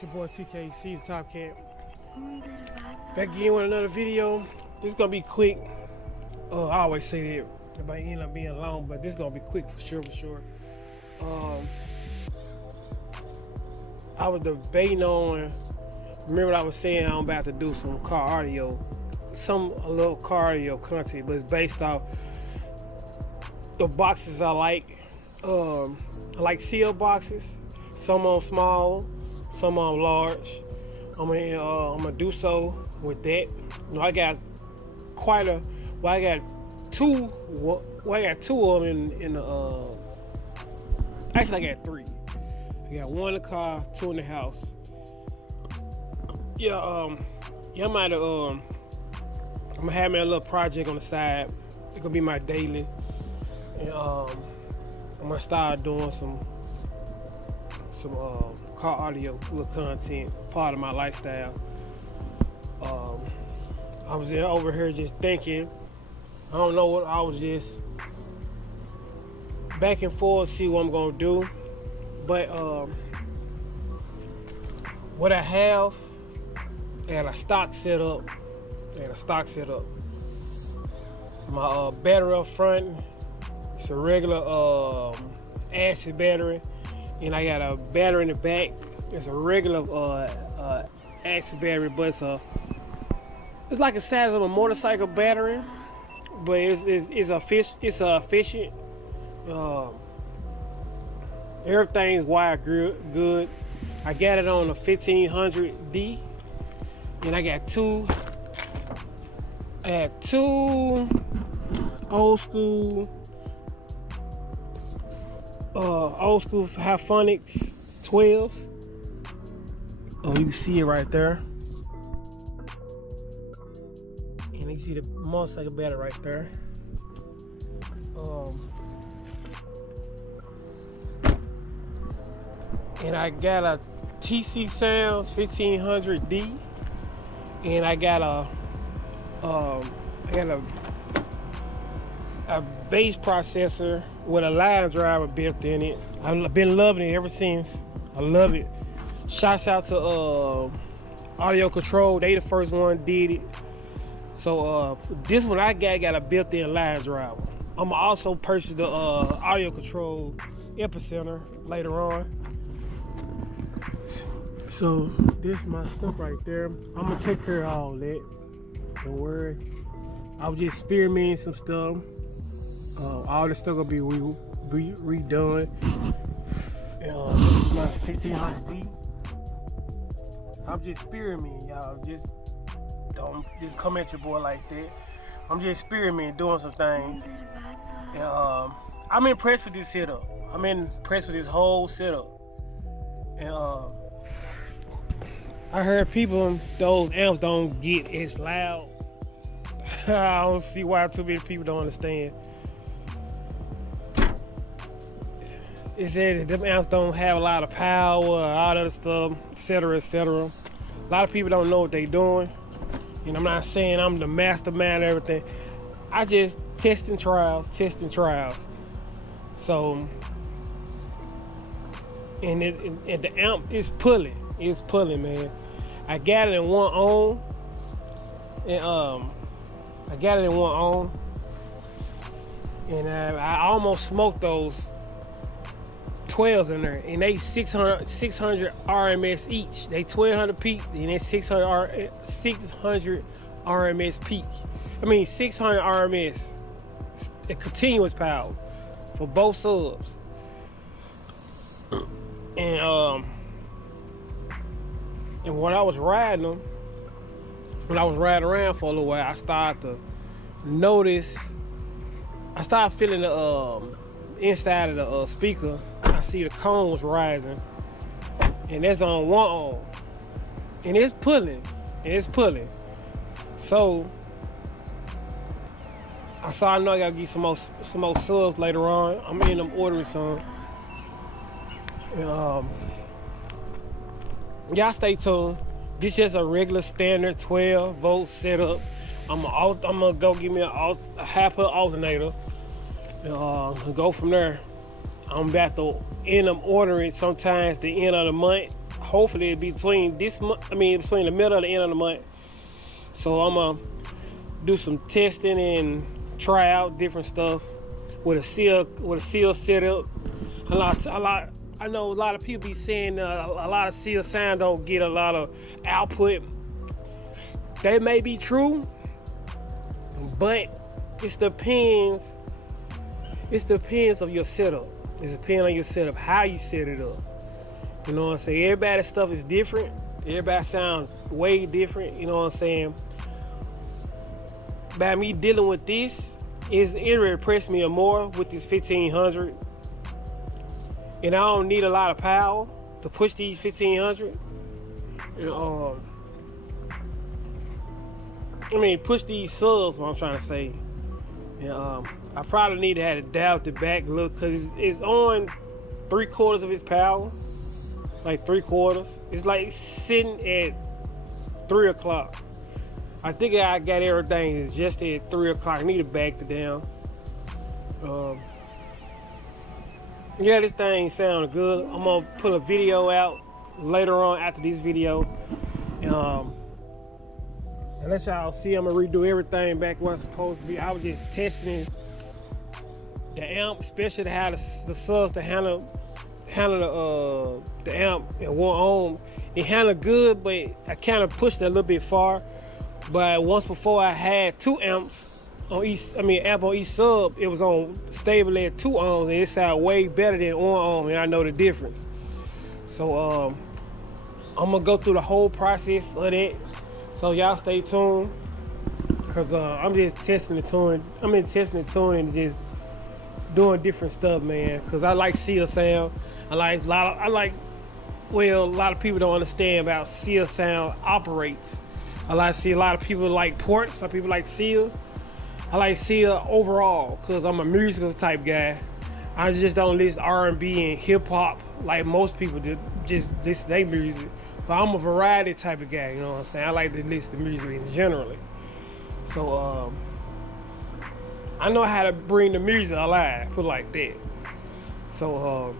It's your boy TKC, the Top Cat. Back again with another video. This is gonna be quick. I always say that it might end up being long, but this is gonna be quick for sure. I was debating on. Remember, I was saying I'm about to do some car audio, a little car audio content, but it's based off the boxes I like. I like seal boxes. Some on small, some on large. I'm gonna do so with that. You know, I got I got two of them in the. Actually, I got three. I got one in the car, two in the house. Yeah, I'm gonna have me a little project on the side. It's gonna be my daily, and I'm gonna start doing some car audio, little content, part of my lifestyle. I was over here just thinking. I don't know what I was just back and forth, see what I'm gonna do. But what I have, I got a stock setup. My battery up front, it's a regular acid battery, and I got a battery in the back. It's a regular acid battery, but it's like the size of a motorcycle battery, but it's efficient. Everything's wired good. I got it on a 1500D, and I had two old school Hyphonics 12s. Oh, you can see it right there, and you can see the motorcycle battery right there. And I got a TC Sounds 1500D, and I got a bass processor with a line driver built in it. I've been loving it ever since. I love it. Shouts out to Audio Control. They the first one did it. So this one I got a built-in line driver. I'm also purchase the Audio Control Epicenter later on. So this is my stuff right there. I'm gonna take care of all that. Don't worry. I was just experimenting some stuff. All this stuff gonna be redone. This is my 1500D. I'm just experimenting, y'all. Don't just come at your boy like that. I'm just experimenting, doing some things. And I'm impressed with this setup. I'm impressed with this whole setup. And I heard those amps don't get as loud. I don't see why too many people don't understand. It said that them amps don't have a lot of power, all other stuff, etc. A lot of people don't know what they doing. And I'm not saying I'm the mastermind of everything. I just testing trials. So, and the amp is pulling. It's pulling, man. I got it in one on, and I almost smoked those 12s in there, and they 600 RMS each. They 1200 peak, and they 600 RMS peak. I mean 600 RMS, a continuous power for both subs. And when I was riding them, when I was riding around for a little while, I started to notice. I started feeling the inside of the speaker. I see the cone was rising, and that's on one arm, and it's pulling. So I know I gotta get some more subs later on. I'm in them ordering some. Y'all stay tuned. This just a regular standard 12 volt setup. I'm gonna go get me a half-put alternator and go from there. I'm about to end up ordering sometimes the end of the month. hopefully it'll be between this month. Between the middle and the end of the month. So I'm gonna do some testing and try out different stuff with a seal setup. I know a lot of people be saying a lot of seal sound don't get a lot of output. That may be true, but it depends. It depends on your setup. It depends on your setup, how you set it up. You know what I'm saying? Everybody's stuff is different. Everybody sounds way different. You know what I'm saying? By me dealing with this, it impressed me more with this 1500. And I don't need a lot of power to push these 1500. Push these subs, what I'm trying to say. And, I probably need to have it dialed it back a little, because it's on 3/4 of its power. Like 3/4. It's like sitting at 3 o'clock. I think I got everything. It's just at 3 o'clock. I need to back it down. Yeah, this thing sounds good. I'm gonna put a video out later on after this video. And let y'all see, I'm gonna redo everything back where it's supposed to be. I was just testing the amp, especially how the subs to handle the amp at 1 ohm. It handled good, but I kind of pushed it a little bit far. But once before I had 2 amps on each, amp on each sub, it was on stable at 2 ohms, and it sounded way better than 1 ohm, and I know the difference. So I'm gonna go through the whole process of that. So y'all stay tuned, cause I'm just testing the tuning. Testing the tuning and just doing different stuff, man. Cause I like seal sound. A lot of people don't understand about seal sound operates. I see a lot of people like ports. Some people like seal. I like seal overall, cause I'm a musical type guy. I just don't listen to R&B and hip hop like most people do. Just listen to their music. But I'm a variety type of guy, you know what I'm saying? I like to listen to music in generally. So I know how to bring the music alive, put it like that. So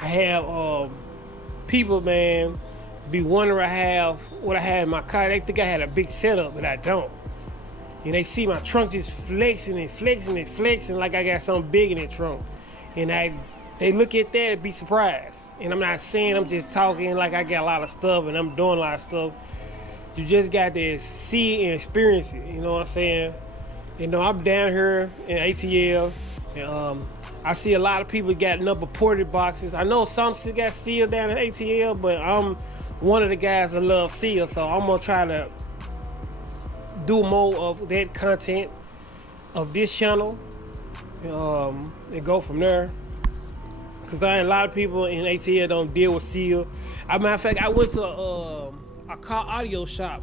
I have people, man, be wondering what I had in my car. They think I had a big setup, but I don't. And they see my trunk just flexing and flexing and flexing like I got something big in that trunk. And they look at that and be surprised. And I'm not saying, I'm just talking like I got a lot of stuff and I'm doing a lot of stuff. You just got to see and experience it, you know what I'm saying? You know, I'm down here in ATL, and I see a lot of people got number ported boxes. I know some still got seal down in ATL, but I'm one of the guys that love seal, so I'm gonna try to do more of that content of this channel, and go from there. Cause a lot of people in ATL don't deal with seal. As a matter of fact, I went to a car audio shop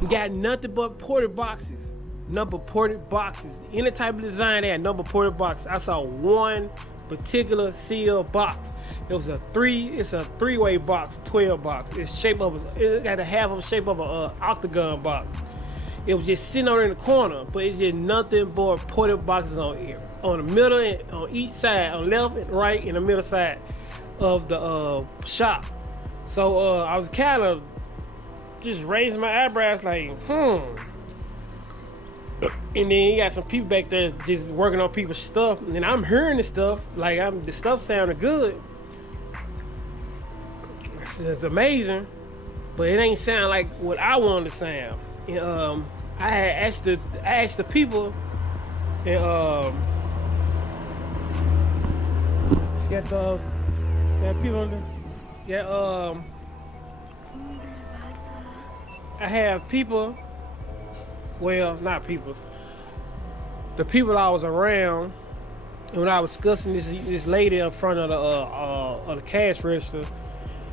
and got nothing but ported boxes. Number ported boxes. Any type of design they had number ported boxes. I saw one particular seal box. It's a three-way box, 12 box. It got a half of the shape of a octagon box. It was just sitting on in the corner, but it's just nothing but ported boxes on here. On the middle and on each side, on left and right and the middle side of the shop. So I was kind of just raising my eyebrows like, And then you got some people back there just working on people's stuff, and I'm hearing the stuff, like the stuff sounded good. It's amazing, but it ain't sound like what I wanted to sound. And, I asked the people, and I have people. Well, not people. The people I was around, and when I was discussing this lady in front of the cash register,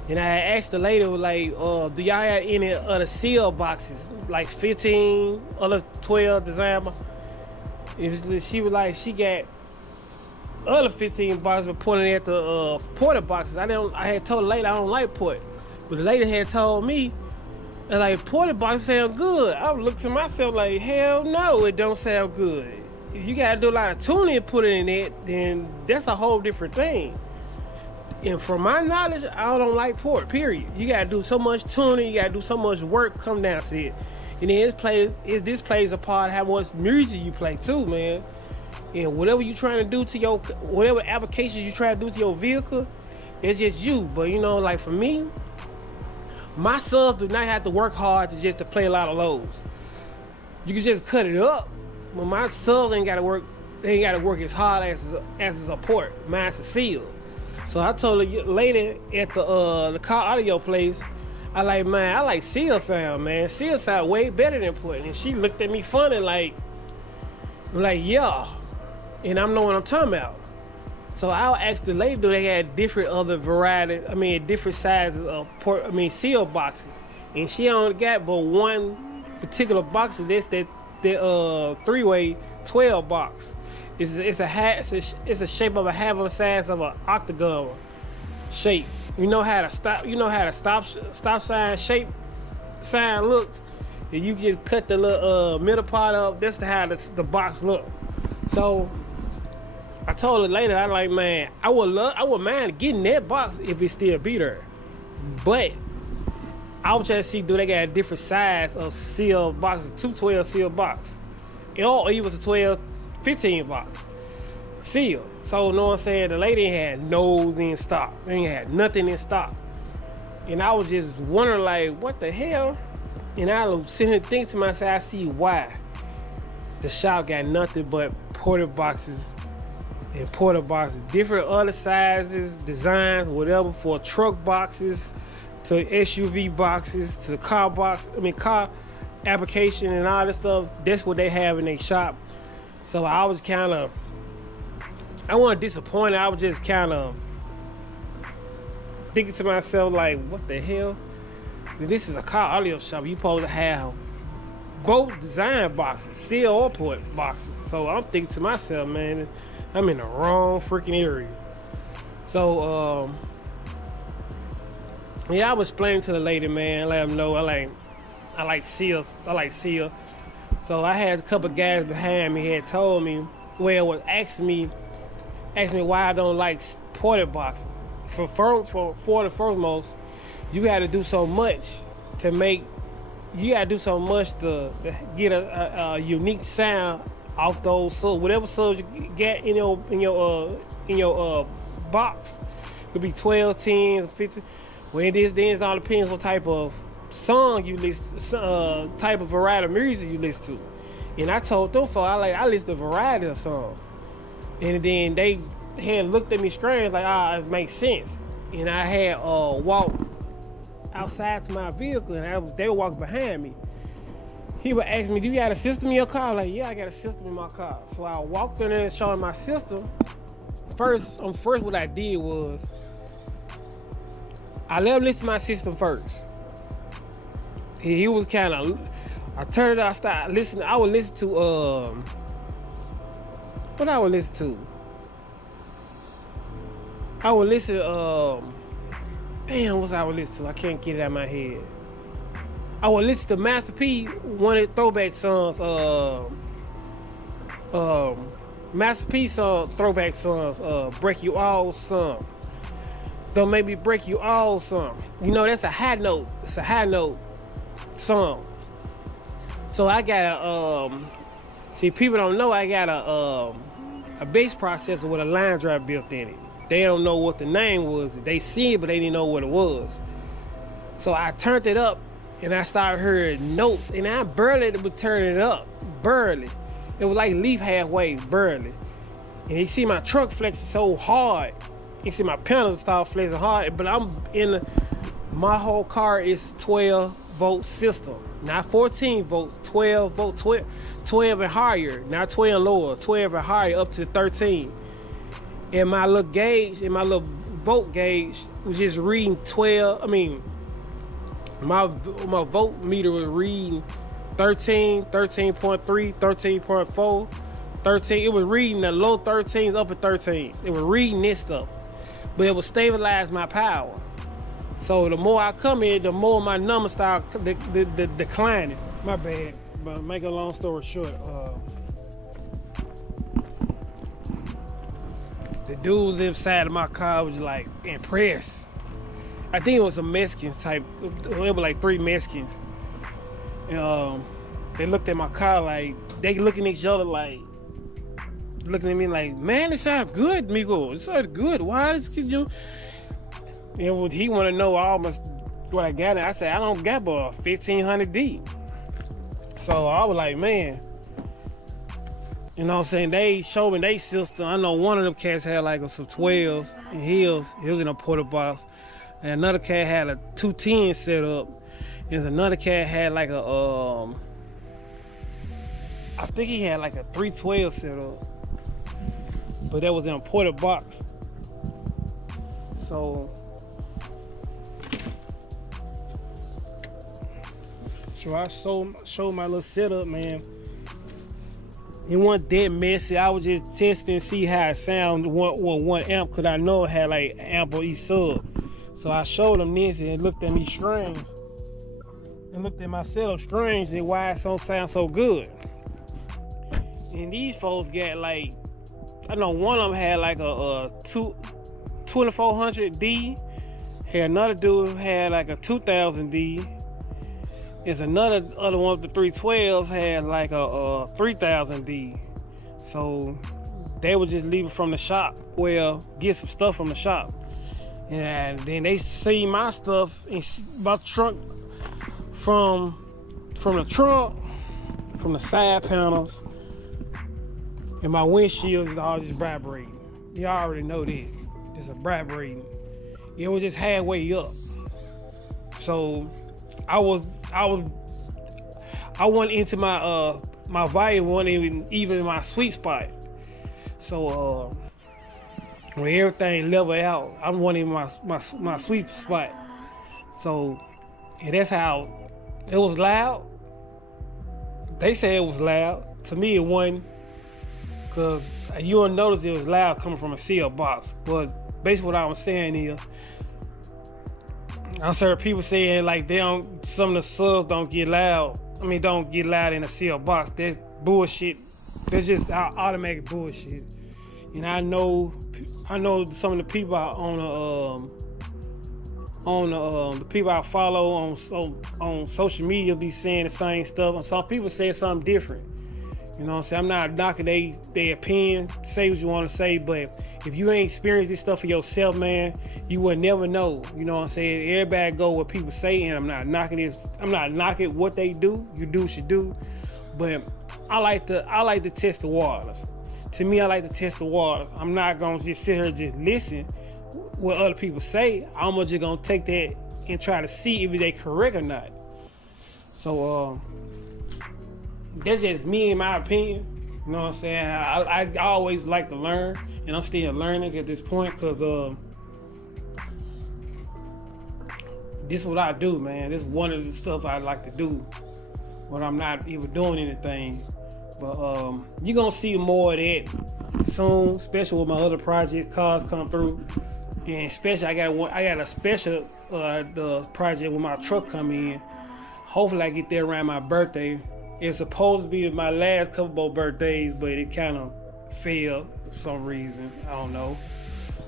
and I asked the lady, like, do y'all have any other seal boxes, like 15, other 12 design? She was like, she got other 15 boxes, but pointing at the ported boxes. I had told the lady I don't like port, but the lady had told me, and like, ported boxes sound good. I looked to myself like, hell no, it don't sound good. If you gotta do a lot of tuning and put it in it, then that's a whole different thing. And from my knowledge, I don't like port, period. You gotta do so much tuning, you gotta do so much work come down to it. And then this plays a part how much music you play too, man. And whatever you trying to do to your, whatever applications you try to do to your vehicle, it's just you. But you know, like for me, my subs do not have to work hard to play a lot of lows. You can just cut it up. But my subs ain't gotta work, they ain't gotta work as hard as a port. Mine's a seal. So I told a lady at the car audio place, I like seal sound, man. Seal sound way better than port. And she looked at me funny like yeah. And I'm know what I'm talking about. So I'll ask the lady, do they have different other varieties, different sizes of seal boxes. And she only got but one particular box of this, that 3-way 12 box. It's a shape of a half of the size of an octagon shape. You know how the stop sign shape sign looks, and you just cut the little middle part up. That's how the box look. So I told her later, I like, man, I would mind getting that box if it still be there, but I was trying to see, do they got a different size of seal boxes, 212 seal box, or even a 12-15 box seal. So, you know what I'm saying? The lady had nose in stock. They ain't had nothing in stock. And I was just wondering, like, what the hell? And I was sitting here thinking to myself, I see why. The shop got nothing but ported boxes and ported boxes. Different other sizes, designs, whatever, for truck boxes, to SUV boxes, to car application and all this stuff. That's what they have in their shop. So I was I wasn't disappointed. I was just kind of thinking to myself, like, what the hell? This is a car audio shop. You supposed to have both design boxes, seal or port boxes. So I'm thinking to myself, man, I'm in the wrong freaking area. So yeah, I was explaining to the lady, man, let them know I like seals. I like seal. So I had a couple guys behind me had told me, well, was asking me why I don't like ported boxes. For the foremost, you got to do so much to make. You got to do so much to get a unique sound off those subs. Whatever subs you get in your box, could be 12, 10, 15. When it is, then it all depends what type of song you listen, type of variety of music you listen to. And I told them, I listen to a variety of songs. And then they had looked at me strange, like, it makes sense. And I had walked outside to my vehicle, and they were walking behind me. He would ask me, do you got a system in your car? Like, yeah, I got a system in my car. So I walked in there and showed him my system. First what I did was, I let him listen to my system first. He was kind of, I turned it out, I started listening. I would listen to, what I would listen to? I would listen, damn, what I would listen to? I can't get it out of my head. I would listen to Master P, one of the throwback songs, Master P song, throwback songs, Break You All song. Don't Make Me Break You All song. You know, that's a high note. It's a high note song. So I got see, people don't know I got a bass processor with a line drive built in it. They don't know what the name was. They see it, but they didn't know what it was. So I turned it up, and I started hearing notes, and I barely would turn it up, barely. It was like leaf halfway, barely. And you see my truck flexing so hard. You see my pedals start flexing hard, but I'm in my whole car is 12-volt system, not 14 volts, 12 volt, 12 and higher, not 12 lower, 12 and higher up to 13. And my little gauge, and my little volt gauge was just reading 12. I mean, my volt meter was reading 13, 13.3, 13.4, 13. It was reading the low 13s up at 13. It was reading this stuff, but it would stabilize my power. So the more I come in, the more my numbers start declining. My bad. But make a long story short, The dudes inside of my car was like impressed. I think it was a Mexican type. It was like 3 Mexicans. And, they looked at my car like, they looking at each other like, looking at me like, man, it sounds good, Migo. It sounds good. Why is you? And he want to know almost what I got. I said, I don't got but 1500D. So I was like, man. You know what I'm saying? They showed me their system. I know one of them cats had like some 12s and heels. He was in a porta box. And another cat had a 210 set up. And another cat had like a, I think he had like a 312 set up. But that was in a porta box. So I showed my little setup, man. It wasn't that messy. I was just testing to see how it sounded one amp, because I know it had like amp on each sub. So I showed them this and looked at me strange. And looked at my setup strange and why it don't sound so good. And these folks got like, I know one of them had like a 2400D. Had another dude had like a 2000D. There's another one with the 312s had like a 3000D. So they would just leave it from the shop. Well, get some stuff from the shop. And then they see my stuff in my truck from the trunk, from the side panels, and my windshield is all just vibrating. You already know that. Just a vibrating. It was just halfway up. So I went into my my volume wasn't even my sweet spot. So when everything leveled out, I wanted my sweet spot. So, and that's how it was loud. They say it was loud. To me, it wasn't, because you'll notice it was loud coming from a CL box. But basically, what I was saying is, I heard people saying like some of the subs don't get loud. I mean, don't get loud in a CL box. That's bullshit. That's just automatic bullshit. And I know some of the people on the people I follow on social media be saying the same stuff, and some people say something different. You know what I'm saying? I'm not knocking their opinion. Say what you want to say, but if you ain't experienced this stuff for yourself, man, you will never know. You know what I'm saying? Everybody go what people say, and I'm not knocking this. I'm not knocking what they do. You do what you do, but I like to test the waters. To me, I like to test the waters. I'm not gonna just sit here and just listen what other people say. I'm just gonna take that and try to see if they correct or not. So that's just me and my opinion. You know what I'm saying? I always like to learn, and I'm still learning at this point, because this is what I do, man. This is one of the stuff I like to do when I'm not even doing anything. But you're gonna see more of that soon, especially with my other project cars come through. And especially I got a special the project with my truck coming in. Hopefully I get there around my birthday. It's supposed to be my last couple more birthdays, but it kind of failed for some reason. I don't know.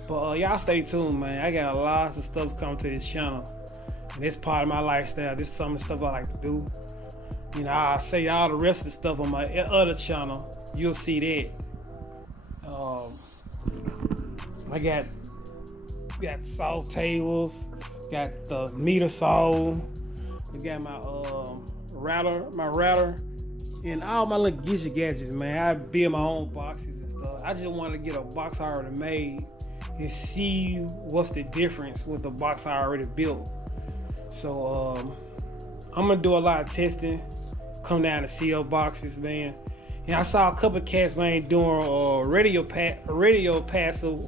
But y'all stay tuned, man. I got lots of stuff coming to this channel. And it's part of my lifestyle. This is some of the stuff I like to do. You know, I'll say all the rest of the stuff on my other channel. You'll see that. I got saw tables, got the meter saw, I got my router, and all my little gadgets, man. I build my own boxes and stuff. I just want to get a box I already made and see what's the difference with the box I already built. So I'm gonna do a lot of testing, come down to CL boxes, man. And I saw a couple of cats, man, doing radio passive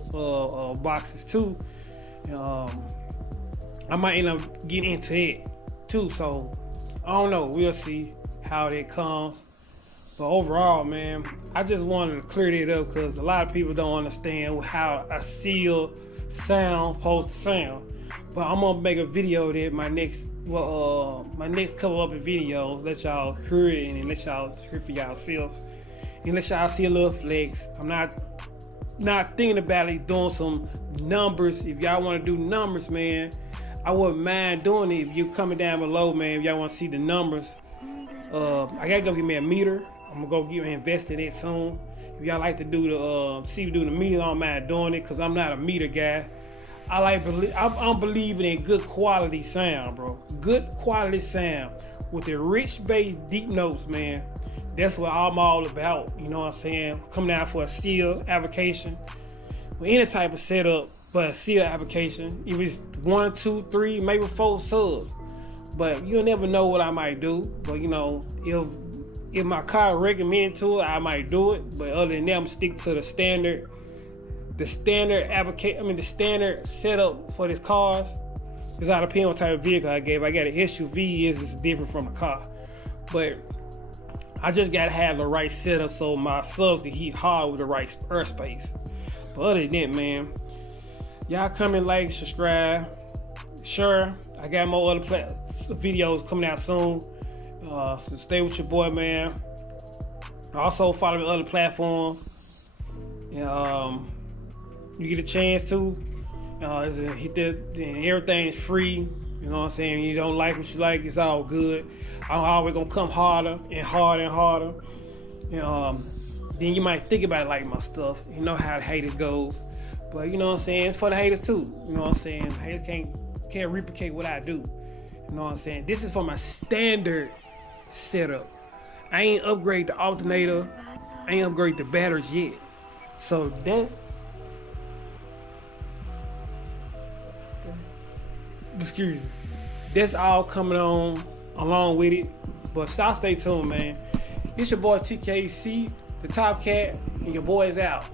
boxes too. I might end up getting into it too. So I don't know. We'll see how that comes. But overall, man, I just wanted to clear that up, because a lot of people don't understand how a CL sound supposed to sound. But I'm gonna make a video of that my next couple of videos. Let y'all hear it and let y'all hear for yourselves, and let y'all see a little flex. I'm not not thinking about it, doing some numbers. If y'all want to do numbers, man, I wouldn't mind doing it. If you coming down below, man, if y'all want to see the numbers, I gotta go get me a meter. I'm gonna go get invest in it soon. If y'all like to do the do the meter, I don't mind doing it, cause I'm not a meter guy. I'm believing in good quality sound, bro. Good quality sound with the rich bass, deep notes, man. That's what I'm all about. You know what I'm saying? Coming out for a steel application, with any type of setup, but a steel application. If it's 1, 2, 3, maybe 4 subs. But you'll never know what I might do. But you know, if my car recommended to it, I might do it. But other than that, I'm stick to the standard application. The standard setup for this cars. It's all depends on what type of vehicle I gave. I got an SUV, it's different from a car. But I just gotta have the right setup so my subs can heat hard with the right airspace. But other than that, man, y'all comment, like, subscribe, share. I got more other videos coming out soon. So stay with your boy, man. Also follow me on other platforms. And you get a chance to hit that. Everything's free. You know what I'm saying? You don't like what you like, it's all good. I'm always gonna come harder and harder and harder. Then you might think about like my stuff. You know how the haters goes. But you know what I'm saying? It's for the haters too. You know what I'm saying? Haters can't replicate what I do. You know what I'm saying? This is for my standard setup. I ain't upgrade the alternator. I ain't upgrade the batteries yet. So that's all coming on along with it. But stay tuned, man. It's your boy TKC, the Top Cat, and your boy is out.